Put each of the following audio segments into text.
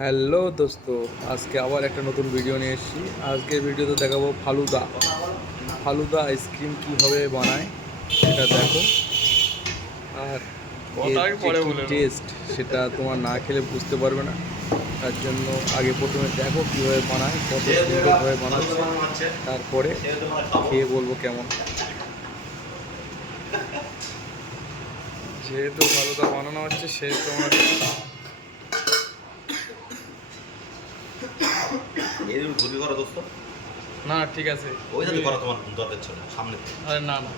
Hello দোস্ত আজকে আবার একটা নতুন ভিডিও নিয়ে এসেছি। আজকের ভিডিওতে দেখাবো ফালুদা। ফালুদা আইসক্রিম কীভাবে বানায় সেটা দেখো। আর। টেস্ট সেটা তোমার না খেলে বুঝতে পারবে না। তার জন্য আগে প্রথমে দেখো কীভাবে বানায় কত সুন্দরভাবে বানাচ্ছে। তারপরে খেয়ে বলব কেমন। যেহেতু ফালুদা বানানো হচ্ছে সেহেতু আমরা এরকম ঘুরি করো দোস্ত? না ঠিক আছে। ওই যাতে করা তোমার দরকার ছিল সামনে আরে না না।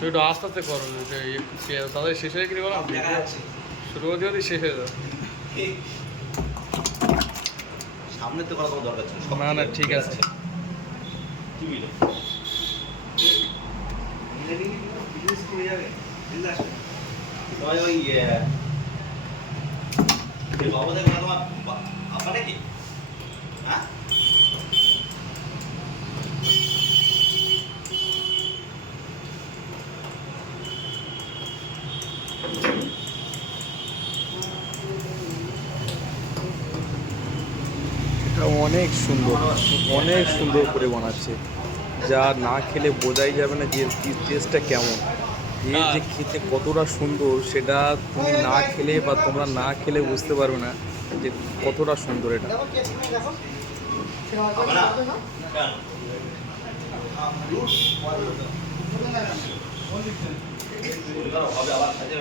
তুই একটু আস্তে আস্তে করো এটা একটু তাদের শেষ হয়ে গেলে বলো? শুরু হতে হতে শেষ হয়ে যাবে। সামনে তো করা তোমার দরকার ছিল না না ঠিক আছে। কি বুঝলে ওই আহ, এই বাবুদের তোমার বা- আপা অনেক সুন্দর অনেক সুন্দর করে বানাচ্ছে। যা না খেলে বোঝাই যাবে না যে টেস্টটা কেমন। এর যে খেতে কতটা সুন্দর সেটা তুমি না খেলে বা তোমরা না খেলে বুঝতে পারবে না যে কতটা সুন্দর এটা। হবে না কেন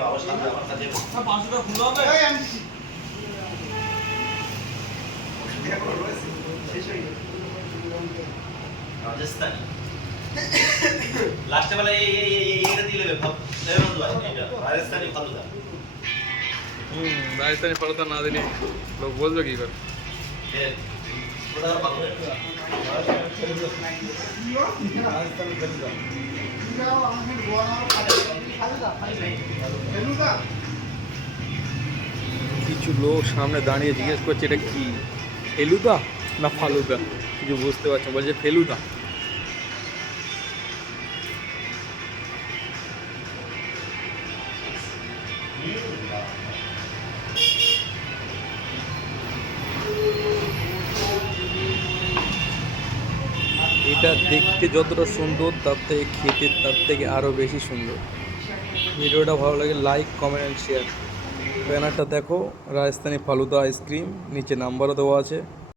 হবে? আবার কাজে আবার সামনে আবার কাজে রাজস্থানি লাস্টে বেলা এই এই এই এই- এইটা দিলে ভাব এই বন্ধু ভাই এটা রাজস্থানি ফালুদা হুম রাজস্থানি ফলতা না দিলে লোক বলবে কি করে এ কোথাকার ফালুদা কিছু লোক সামনে দাঁড়িয়ে জিজ্ঞেস করছে এটা কি ফেলুদা? না, ফালুদা। কিছু বুঝতে পারছ, বলছে ফেলুদা। এটা দেখতে যতটা সুন্দর, তার থেকে খেতে তার থেকে আরও বেশি সুন্দর। ভিডিওটা ভালো লাগে লাইক কমেন্ট শেয়ার ব্যানারটা দেখো রাজস্থানী ফালুদা আইসক্রিম নিচে নাম্বারও দেওয়া আছে।